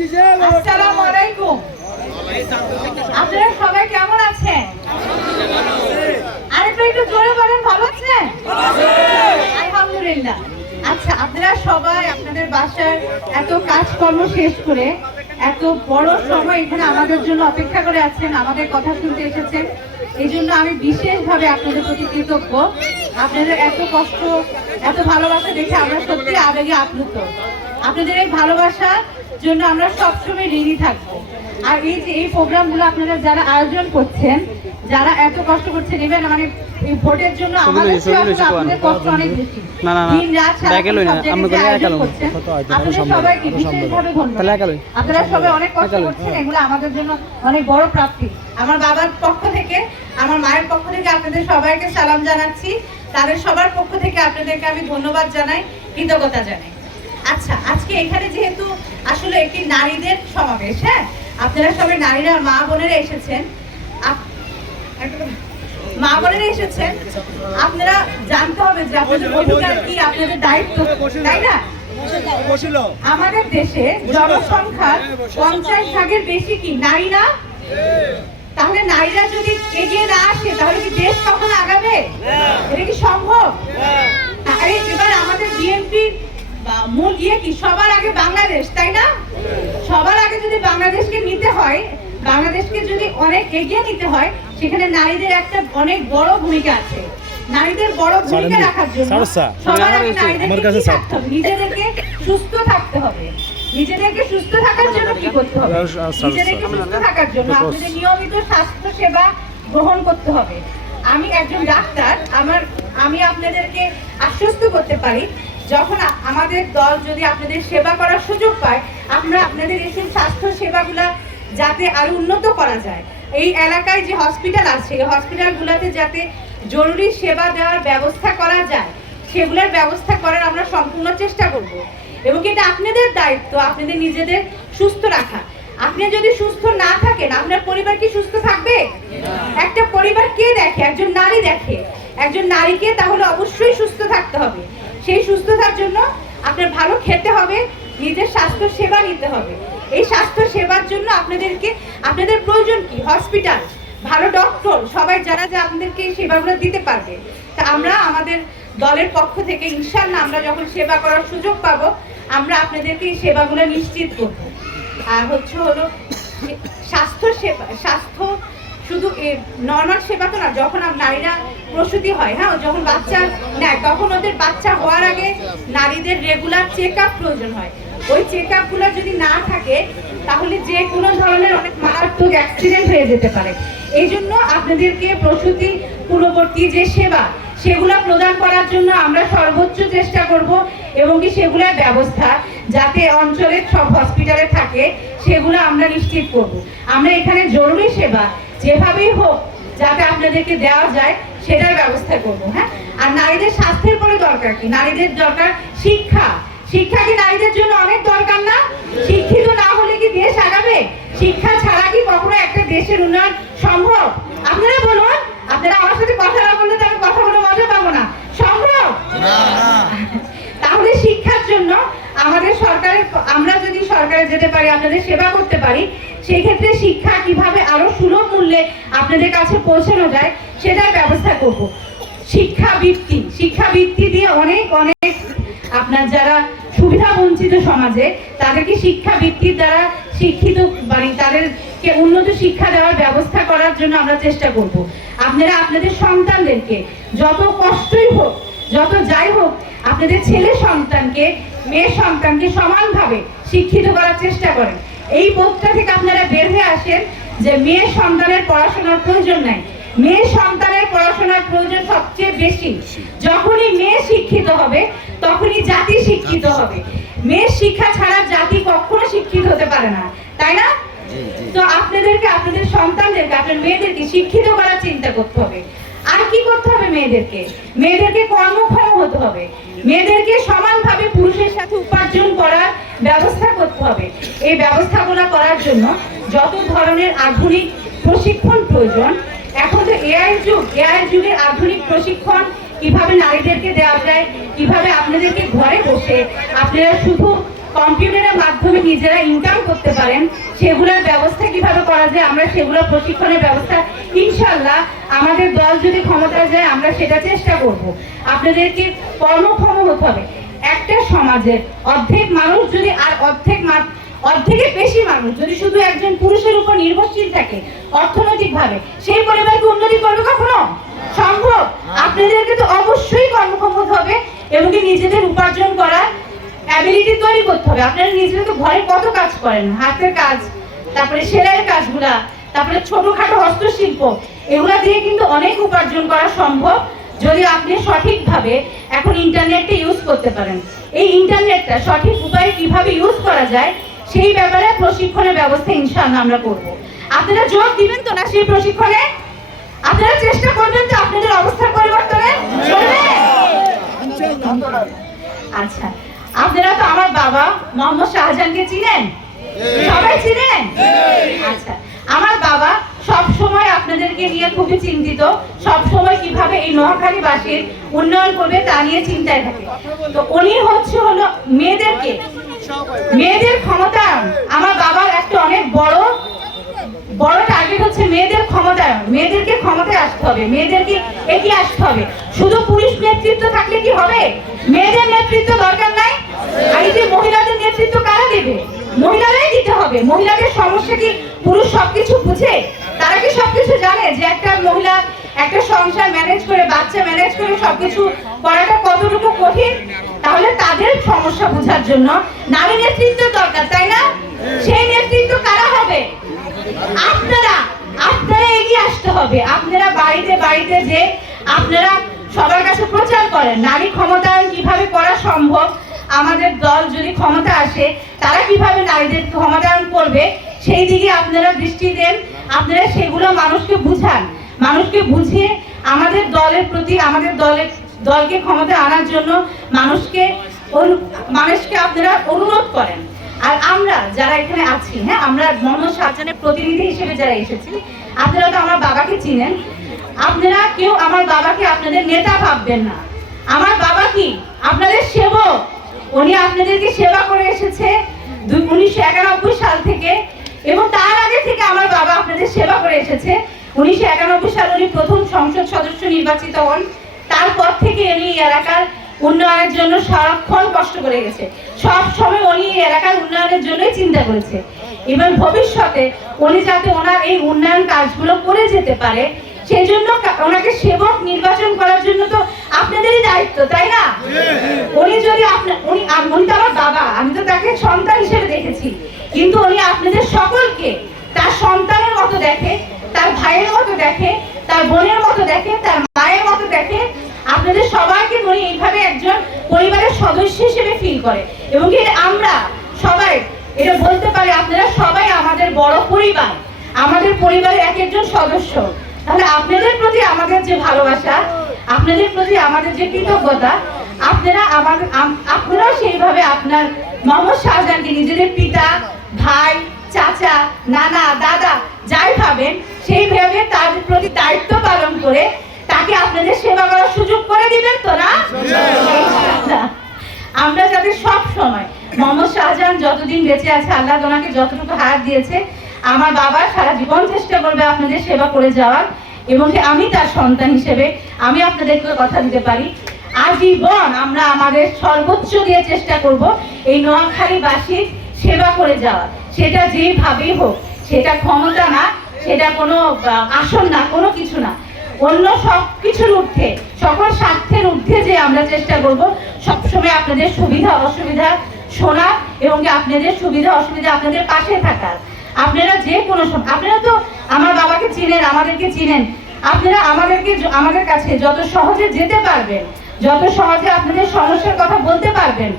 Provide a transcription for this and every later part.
আসসালামু আলাইকুম। আপনারা সবাই কেমন আছেন? আরেকটু একটু জোরে বলেন, ভালো আছেন? আলহামদুলিল্লাহ। আচ্ছা, আপনারা সবাই আপনাদের বাসার এত কাজকর্ম শেষ করে এত বড় সময় এখানে আমাদের জন্য অপেক্ষা করে আছেন, আমাদের কথা শুনতে এসেছেন। এই জন্য আমি বিশেষভাবে আপনাদের প্রতি কৃতজ্ঞ। আপনাদের এত কষ্ট, এত ভালোবাসা দেখে আমরা সত্যি আবেগে আপ্লুত। আপনাদের এই ভালোবাসার জন্য আমরা সবসময় ঋণী থাকবো। আর এই যে এই প্রোগ্রামগুলো আপনারা যারা আয়োজন করছেন, যারা এত কষ্ট করছেন, ইভেন মানে এই ভোটের জন্য আমাদের কষ্ট অনেক বেশি। দিন রাত আপনাদের সবাইকে বিশেষভাবে ধন্যবাদ। আপনারা সবাই অনেক কষ্ট করছেন, এগুলো আমাদের জন্য অনেক বড় প্রাপ্তি। আমার বাবার পক্ষ থেকে, আমার মায়ের পক্ষ থেকে আপনাদের সবাইকে সালাম জানাচ্ছি। তাদের সবার পক্ষ থেকে আপনাদেরকে আমি ধন্যবাদ জানাই, কৃতজ্ঞতা জানাই। আচ্ছা, আজকে এখানে যেহেতু আসলে একটি নারীদের সমাবেশ, হ্যাঁ, আপনারা সবাই নারীরা, মা বোনেরা এসেছেন, মা বোনেরা এসেছেন, আপনারা জানতে হবে যে আপনাদের অধিকার কি, আপনাদের দায়িত্ব, তাই না? আমাদের দেশে জনসংখ্যার 50% বেশি কি নারী না? তাহলে নারীরা যদি এগিয়ে না আসে তাহলে কি দেশ কখনো আগাবে? এটা কি সম্ভব? এবার আমাদের বিএনপি মূল ইয়ে কি, সবার আগে বাংলাদেশ, তাই না? সবার আগে যদি বাংলাদেশকে নিতে হয়, বাংলাদেশকে যদি অনেক এগিয়ে নিতে হয়, সেখানে নারীদের একটা অনেক বড় ভূমিকা আছে। নারীদের বড় ভূমিকা রাখার জন্য সবার আগে নারীদেরকে থাকতে হবে, নিজেদেরকে সুস্থ থাকতে হবে। নিজেদেরকে সুস্থ থাকার জন্য কি করতে হবে? নিজেদেরকে সুস্থ থাকার জন্য আপনাদের নিয়মিত স্বাস্থ্য সেবা গ্রহণ করতে হবে। আমি একজন ডাক্তার, আমি আপনাদেরকে আশ্বস্ত করতে পারি, যখন আমাদের দল যদি আপনাদের সেবা করার সুযোগ পায়, আমরা আপনাদের এই স্বাস্থ্য সেবাগুলা যাতে আরো উন্নত করা যায়, এই এলাকায় যে হসপিটাল আছে, এই হসপিটালগুলোতে যাতে জরুরি সেবা দেওয়ার ব্যবস্থা করা যায়, সেগুলোর ব্যবস্থা করার আমরা সম্পূর্ণ চেষ্টা করব। এবং এটা আপনাদের দায়িত্ব, আপনাদের নিজেদের সুস্থ রাখা। আপনি যদি সুস্থ না থাকেন, আপনার পরিবার কি সুস্থ থাকবে? একটা পরিবার কে দেখে? একজন নারী দেখে। একজন নারীকে তাহলে অবশ্যই সুস্থ থাকতে হবে। সেই সুস্থতার জন্য আপনার ভালো খেতে হবে, নিজের স্বাস্থ্য সেবা নিতে হবে। এই স্বাস্থ্য সেবার জন্য আপনাদের প্রয়োজন কি? হসপিটাল, ভালো ডক্টর, সবাই যারা যে আপনাদেরকে এই সেবাগুলো দিতে পারবে। তা আমরা আমাদের দলের পক্ষ থেকে ইনশাআল্লাহ আমরা যখন সেবা করার সুযোগ পাবো, আমরা আপনাদেরকে এই সেবাগুলো নিশ্চিত করব। আর হলো স্বাস্থ্য সেবা, স্বাস্থ্য শুধু নর্মাল সেবা তো না। যখন নারীরা প্রসূতি হয়, হ্যাঁ, যখন বাচ্চা নেয়, তখন ওদের বাচ্চা হওয়ার আগে নারীদের রেগুলার চেক আপ প্রয়োজন হয়। ওই চেক আপগুলো যদি না থাকে তাহলে যে কোনো ধরনের অনেক মারাত্মক অ্যাক্সিডেন্ট হয়ে যেতে পারে। এই জন্য আপনাদেরকে প্রসূতি পূর্ববর্তী যে সেবা, সেগুলো প্রদান করার জন্য আমরা সর্বোচ্চ চেষ্টা করব, এবং কি সেগুলোর ব্যবস্থা যাতে অঞ্চলের সব হসপিটালে থাকে, সেগুলো আমরা নিশ্চিত করব। আমরা এখানে জরুরি সেবা যেভাবেই হোক যাতে আপনাদেরকে দেওয়া যায়, সেটার ব্যবস্থা করব। হ্যাঁ, আর নারীদের স্বাস্থ্যের পরে দরকার কি? নারীদের দরকার শিক্ষা। শিক্ষা কি নারীদের জন্য অনেক দরকার না? শিক্ষিত না হলে কি দেশ আগাবে? শিক্ষা ছাড়া কি কখনো একটা দেশের উন্নয়ন সম্ভব? আপনারা বলুন। আপনারা আমার সাথে কথা না বললে তো আমি কথা বলে মজা পাবো না। সম্ভব? তাহলে শিক্ষার জন্য আমাদের আমরা যদি সরকারে যেতে পারি, আপনাদের সেবা করতে পারি, সেই ক্ষেত্রে শিক্ষা কিভাবে আরো সুলভ মূল্যে আপনাদের কাছে পৌঁছানো যায়, সেটার ব্যবস্থা করব। শিক্ষাবৃত্তি দিয়ে অনেক আপনার যারা সুবিধা বঞ্চিত সমাজে, তাদেরকে শিক্ষাবৃত্তির দ্বারা শিক্ষিত, মানে তাদেরকে উন্নত শিক্ষা দেওয়ার ব্যবস্থা করার জন্য আমরা চেষ্টা করব। আপনারা আপনাদের সন্তানদেরকে যত কষ্টই হোক, যত যাই হোক, আপনাদের ছেলে সন্তানকে, মেয়ে সন্তানকে সমানভাবে শিক্ষিত করার চেষ্টা করেন। এই বোধটা থেকে আপনারা বের হয়ে আসেন যে মেয়ে সন্তানের পড়াশোনার প্রয়োজন নাই। মেয়ে সন্তানের পড়াশোনার প্রয়োজন সবচেয়ে বেশি। যখনই মেয়ে শিক্ষিত হবে, তখনই জাতি শিক্ষিত হবে। মেয়ের শিক্ষা ছাড়া জাতি কখনো শিক্ষিত হতে পারে না, তাই না? তো আপনাদেরকে, আপনাদের সন্তানদেরকে, আপনার মেয়েদেরকে শিক্ষিত করার চিন্তা করতে হবে। আর কি করতে হবে? মেয়েদেরকে কর্মক্ষম হতে হবে। মেয়েদেরকে সমানভাবে পুরুষের সাথে উপার্জন করার ব্যবস্থা করতে হবে। এই ব্যবস্থাগুলো করার জন্য যত ধরনের আধুনিক প্রশিক্ষণ প্রয়োজন, এখন তো এআই যুগের আধুনিক প্রশিক্ষণ কিভাবে নারীদেরকে দেওয়া যায়, কিভাবে আপনাদেরকে ঘরে বসে আপনারা শুধু কম্পিউটারের মাধ্যমে নিজেরা ইনকাম করতে পারেন, সেগুলোর ব্যবস্থা কিভাবে করা যায়, আমরা সেগুলো প্রশিক্ষণের ব্যবস্থা ইনশাআল্লাহ আমাদের দল যদি ক্ষমতায় যায় আমরা সেটা চেষ্টা করব। আপনাদেরকে কর্মক্ষম হতে হবে। একটা সমাজের অর্ধেক মানুষ যদি আর অর্ধেকের বেশি মানুষ যদি শুধু একজন পুরুষের উপর নির্ভরশীল থাকে অর্থনৈতিকভাবে, সেই পরিবারকে উন্নতি করবে কখনো সম্ভব? আপনাদেরকে তো অবশ্যই কর্মক্ষম হতে হবে এবং নিজেদের উপার্জন করার অ্যাবিলিটি তৈরি করতে হবে। আপনারা নিজেরা তো ঘরে কত কাজ করেন, হাতের কাজ, তারপরে সেলাইয়ের কাজগুলা, তারপরে ছোটখাটো হস্তশিল্প, এগুলা দিয়ে কিন্তু অনেক উপার্জন করা সম্ভব যদি আপনি সঠিকভাবে এখন ইন্টারনেটটা ইউজ করতে পারেন। এই ইন্টারনেটটা সঠিক উপায়ে কিভাবে ইউজ করা যায় সেই ব্যাপারে প্রশিক্ষণের ব্যবস্থা ইনশাআল্লাহ আমরা করব। আপনারা যোগ দিবেন তো না সেই প্রশিক্ষণে? আপনারা চেষ্টা করবেন তো আপনাদের অবস্থার পরিবর্তনে? আচ্ছা, আপনারা তো আমার বাবা মোহাম্মদ শাহজাহানকে চিনেন? সবাই চিনেন? আচ্ছা, আমার বাবা সব সময় আপনাদেরকে নিয়ে খুবই চিন্তিত, সব সময় কিভাবে এই নোয়াখালীবাসীর উন্নয়ন করবে তা নিয়ে চিন্তায় থাকে। তো উনি হলো মেয়েদের ক্ষমতায়ন। আমার বাবার একটা অনেক বড় টার্গেট হচ্ছে মেয়েদের ক্ষমতায়ন। মেয়েদেরকে ক্ষমতায় আসতে হবে, মেয়েদেরকে এগিয়ে আসতে হবে। শুধু পুরুষ নেতৃত্ব থাকলে কি হবে? মেয়েদের নেতৃত্ব দরকার নাই? আর এই যে মহিলাদের নেতৃত্ব কারা দেবে? মহিলারাই দিতে হবে। মহিলাদের সমস্যা কি পুরুষ সবকিছু বুঝে? তারা কি সবকিছু জানে যে একটা মহিলা একটা সংসার ম্যানেজ করে, বাচ্চা ম্যানেজ করে সবকিছু করাটা কতটুকু কঠিন? তাহলে তাদের সমস্যা বোঝার জন্য নারী নেতৃত্ব দরকার, তাই না? সেই নেতৃত্ব কারা হবে? আপনারা এগিয়ে আসতে হবে। আপনারা বাড়িতে যে আপনারা সবার কাছে প্রচার করেন নারী ক্ষমতায়ন কিভাবে করা সম্ভব, আমাদের দল যদি ক্ষমতা আসে তারা কিভাবে নারীদের ক্ষমতায়ন করবে সেই দিকে আপনারা দৃষ্টি দেন। আপনারা সেগুলো মানুষকে বুঝান, মানুষকে বুঝিয়ে আমাদের দলের প্রতি, আমাদের দলকে ক্ষমতায় আনার জন্য মানুষকে আপনারা অনুরোধ করেন। আর আমরা যারা এখানে আছি, হ্যাঁ, আমরা মোহাম্মদ শাহজাহানের প্রতিনিধি হিসেবে যারা এসেছি, আপনারা তো আমার বাবাকে চিনেন। আপনারা কেউ আমার বাবাকে আপনাদের নেতা ভাববেন না। আমার বাবা কি আপনাদের সেবক। উনি আপনাদেরকে সেবা করে এসেছে 1991 সাল থেকে, এবং তার আগে থেকে আমার বাবা আপনাদের সেবা করে এসেছে। 1991 সালে উনি প্রথম সংসদ সদস্য নির্বাচিত হন। তারপর থেকে উনি এলাকার উন্নয়নের জন্য সারাক্ষণ কষ্ট করে গেছে। সব সময় উনি এই এলাকার উন্নয়নের জন্যই চিন্তা করেছে, এবং ভবিষ্যতে উনি যাতে ওনার এই উন্নয়ন কাজগুলো করে যেতে পারে সেই জন্য ওনাকে সেবক নির্বাচন করার জন্য তো আপনাদেরই দায়িত্ব, তাই না? উনি তো আমার বাবা, আমি তো তাকে সন্তান হিসেবে দেখেছি, কিন্তু উনি আপনাদের সকলকে তার সন্তানের মতো দেখে, তার ভাইয়ের মতো দেখে, তার বোনের মতো দেখে, তার মায়ের মতো দেখে। আপনাদের সবাইকে উনি এইভাবে একজন পরিবারের সদস্য হিসেবে ফিল করে, এবং আমরা সবাই এটা বলতে পারি আপনারা সবাই আমাদের বড় পরিবার, আমাদের পরিবারের এক একজন সদস্য। তাহলে আপনাদের প্রতি আমাদের যে ভালোবাসা, আপনাদের প্রতি আমাদের যে কৃতজ্ঞতা, আপনারাও সেইভাবে আপনার মোহাম্মদ শাহজাহানকে নিজেদের পিতা, ভাই, চাচা, নানা, দাদা যাই ভাবেন সেইভাবে তার প্রতি দায়িত্ব পালন করে তাকে আপনাদের সেবা করার সুযোগ করে দিবেন তো না? আমরা যাতে সব সময় মোহাম্মদ শাহজাহান যতদিন বেঁচে আছে, আল্লাহ ওনাকে যতটুকু হায়াত দিয়েছে, আমার বাবা সারা জীবন চেষ্টা করবে আপনাদের সেবা করে যাওয়ার, এবং আমি তার সন্তান হিসেবে আমি আপনাদেরকে কথা দিতে পারি আজীবন আমরা আমাদের সর্বোচ্চ দিয়ে চেষ্টা করব এই নোয়াখালীবাসীর সেবা করে যাওয়ার। সেটা যেভাবেই হোক, সেটা ক্ষমতা না, সেটা কোনো আসন না, কোনো কিছু না, অন্য সব কিছুর ঊর্ধ্বে, সকল স্বার্থের ঊর্ধ্বে যে আমরা চেষ্টা করব সবসময় আপনাদের সুবিধা অসুবিধা শোনা, এবং আপনাদের সুবিধা অসুবিধা আপনাদের পাশে থাকার। আপনারা যে কোনো আপনারা তো আমার বাবাকে চিনেন, আমাদেরকে চিনেন, আপনারা আমাদের কাছে যত সহজে যেতে পারবেন, যত সহজে আপনাদের সমস্যার কথা বলতে পারবেন,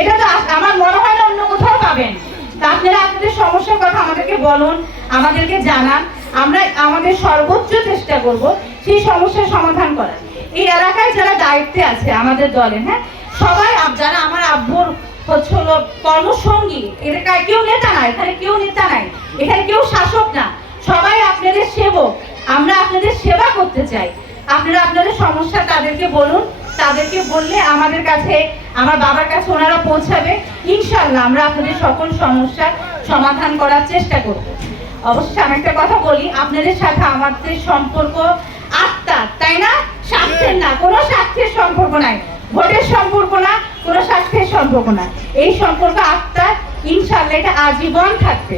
এটা তো আমার মনে হয় না অন্য কোথাও পাবেন। তা আপনারা আপনাদের সমস্যার কথা আমাদেরকে বলুন, আমাদেরকে জানান, আমরা আমাদের সর্বোচ্চ চেষ্টা করব সেই সমস্যার সমাধান করার। এই এলাকায় যারা দায়িত্বে আছে আমাদের দলে, হ্যাঁ, সবাই যারা আমার আব্বুর হলো কর্মসঙ্গী, এলাকায় কেউ নেতা নাই, এখানে কেউ নেতা নাই, এখানে কেউ শাসক না, সবাই আপনাদের সেবক। আমরা আপনাদের সেবা করতে চাই। আপনারা আপনাদের সমস্যা তাদেরকে বলুন, তাদেরকে বললে আমাদের কাছে আমার বাবার কাছে ওনারা পৌঁছাবে। ইনশাআল্লাহ আমরা আপনাদের সকল সমস্যার সমাধান করার চেষ্টা করব। অবশ্যই আমি একটা কথা বলি, আপনাদের সাথে আমাদের সম্পর্ক আত্মার, তাই না? স্বার্থের না, কোনো স্বার্থের সম্পর্ক নাই, ভোটের সম্পর্ক না, কোনো স্বার্থের সম্পর্ক না। এই সম্পর্ক আত্মার, ইনশাআল্লাহ এটা আজীবন থাকবে।